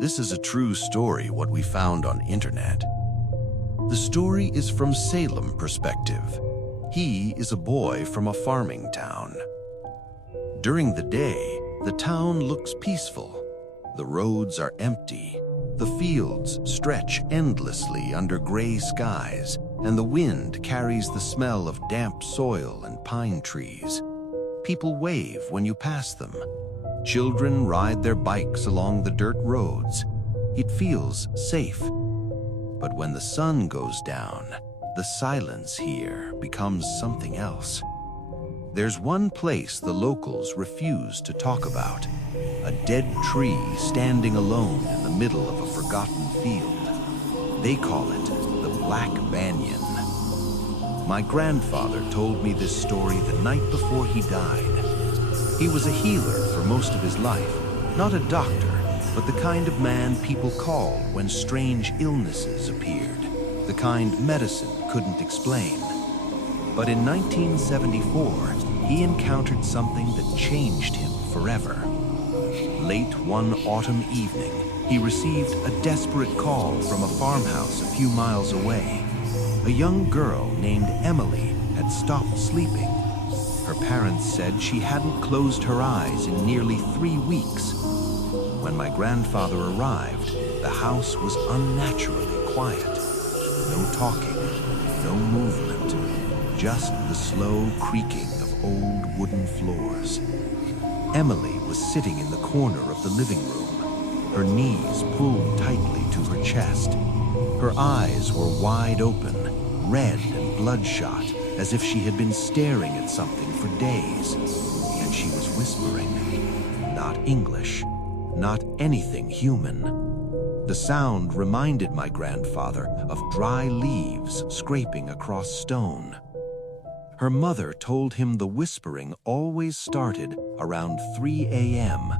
This is a true story, what we found on internet. The story is from Salem perspective. He is a boy from a farming town. During the day, the town looks peaceful. The roads are empty. The fields stretch endlessly under gray skies, and the wind carries the smell of damp soil and pine trees. People wave when you pass them. Children ride their bikes along the dirt roads. It feels safe. But when the sun goes down, the silence here becomes something else. There's one place the locals refuse to talk about: a dead tree standing alone in the middle of a forgotten field. They call it the Black Banyan. My grandfather told me this story the night before he died. He was a healer for most of his life, not a doctor, but the kind of man people called when strange illnesses appeared, the kind medicine couldn't explain. But in 1974, he encountered something that changed him forever. Late one autumn evening, he received a desperate call from a farmhouse a few miles away. A young girl named Emily had stopped sleeping. Her parents said she hadn't closed her eyes in nearly 3 weeks. When my grandfather arrived, the house was unnaturally quiet. No talking, no movement, just the slow creaking of old wooden floors. Emily was sitting in the corner of the living room, her knees pulled tightly to her chest. Her eyes were wide open, red and bloodshot, as if she had been staring at something for days. And she was whispering, not English, not anything human. The sound reminded my grandfather of dry leaves scraping across stone. Her mother told him the whispering always started around 3 a.m.,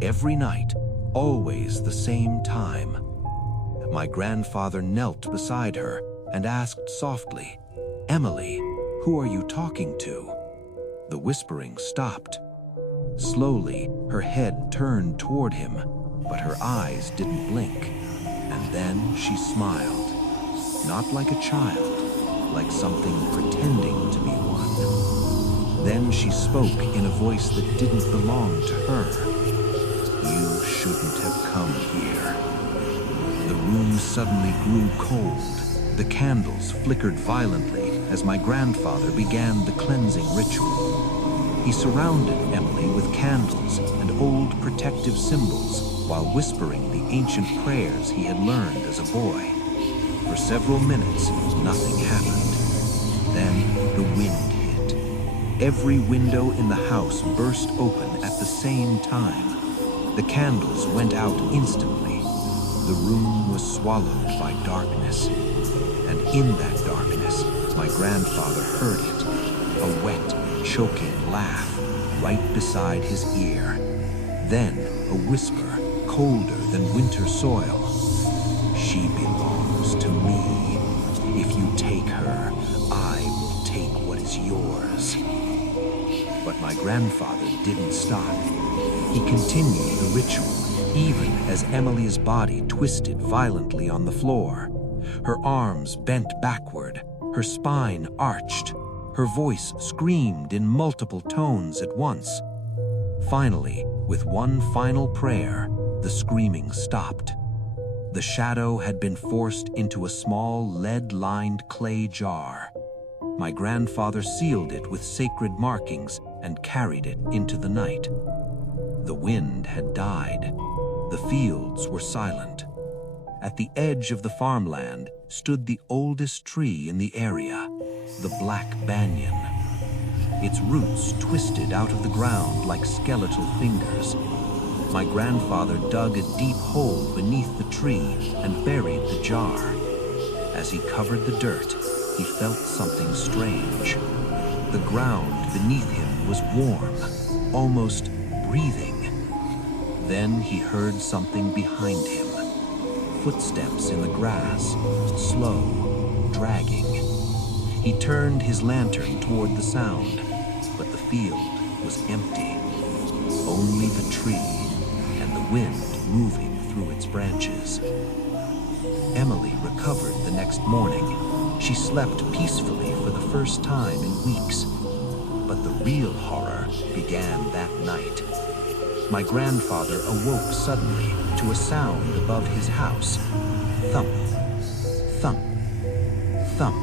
every night, always the same time. My grandfather knelt beside her and asked softly, "Emily, who are you talking to?" The whispering stopped. Slowly, her head turned toward him, but her eyes didn't blink. And then she smiled, not like a child, like something pretending to be one. Then she spoke in a voice that didn't belong to her. "You shouldn't have come here." The room suddenly grew cold. The candles flickered violently as my grandfather began the cleansing ritual. He surrounded Emily with candles and old protective symbols while whispering the ancient prayers he had learned as a boy. For several minutes, nothing happened. Then the wind hit. Every window in the house burst open at the same time. The candles went out instantly. The room was swallowed by darkness. And in that darkness, my grandfather heard it, a wet, choking laugh right beside his ear. Then a whisper, colder than winter soil. "She belongs to me. If you take her, I will take what is yours." But my grandfather didn't stop. He continued the ritual, even as Emily's body twisted violently on the floor. Her arms bent backward, her spine arched. Her voice screamed in multiple tones at once. Finally, with one final prayer, the screaming stopped. The shadow had been forced into a small lead-lined clay jar. My grandfather sealed it with sacred markings and carried it into the night. The wind had died. The fields were silent. At the edge of the farmland stood the oldest tree in the area, the Black Banyan. Its roots twisted out of the ground like skeletal fingers. My grandfather dug a deep hole beneath the tree and buried the jar. As he covered the dirt, he felt something strange. The ground beneath him was warm, almost breathing. Then he heard something behind him. Footsteps in the grass, slow, dragging. He turned his lantern toward the sound, but the field was empty. Only the tree and the wind moving through its branches. Emily recovered the next morning. She slept peacefully for the first time in weeks. But the real horror began that night. My grandfather awoke suddenly to a sound above his house. Thump, thump, thump.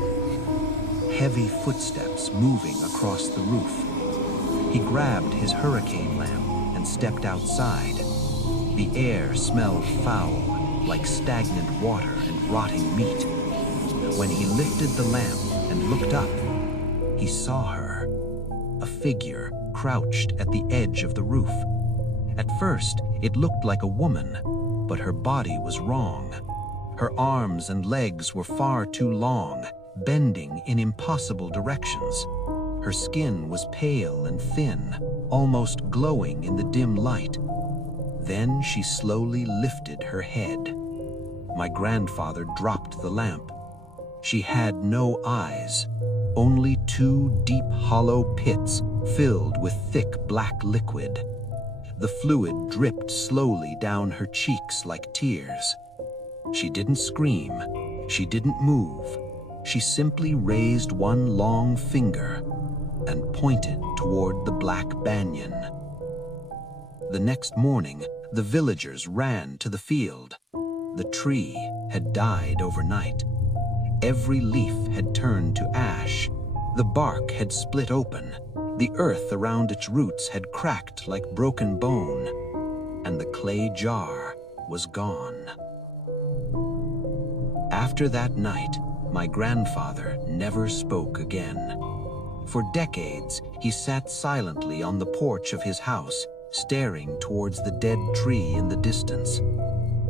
Heavy footsteps moving across the roof. He grabbed his hurricane lamp and stepped outside. The air smelled foul, like stagnant water and rotting meat. When he lifted the lamp and looked up, he saw her, a figure crouched at the edge of the roof. At first, it looked like a woman, but her body was wrong. Her arms and legs were far too long, bending in impossible directions. Her skin was pale and thin, almost glowing in the dim light. Then she slowly lifted her head. My grandfather dropped the lamp. She had no eyes, only two deep hollow pits filled with thick black liquid. The fluid dripped slowly down her cheeks like tears. She didn't scream, she didn't move. She simply raised one long finger and pointed toward the black banyan. The next morning, the villagers ran to the field. The tree had died overnight. Every leaf had turned to ash. The bark had split open. The earth around its roots had cracked like broken bone, and the clay jar was gone. After that night, my grandfather never spoke again. For decades, he sat silently on the porch of his house, staring towards the dead tree in the distance.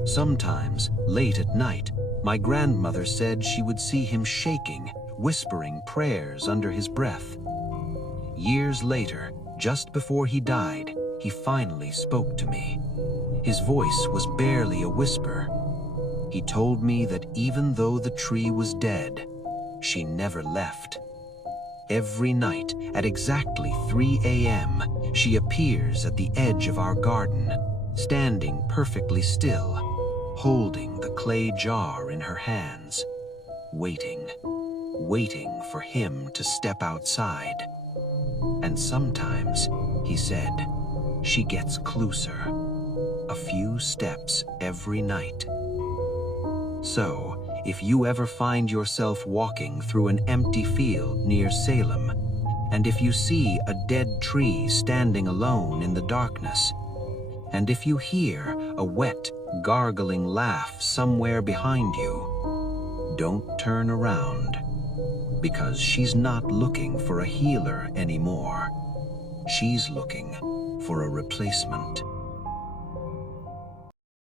Sometimes, late at night, my grandmother said she would see him shaking, whispering prayers under his breath. Years later, just before he died, he finally spoke to me. His voice was barely a whisper. He told me that even though the tree was dead, she never left. Every night, at exactly 3 a.m., she appears at the edge of our garden, standing perfectly still, holding the clay jar in her hands, waiting for him to step outside. And sometimes, he said, she gets closer, a few steps every night. So, if you ever find yourself walking through an empty field near Salem, and if you see a dead tree standing alone in the darkness, and if you hear a wet, gargling laugh somewhere behind you, don't turn around, because she's not looking for a healer anymore. She's looking for a replacement.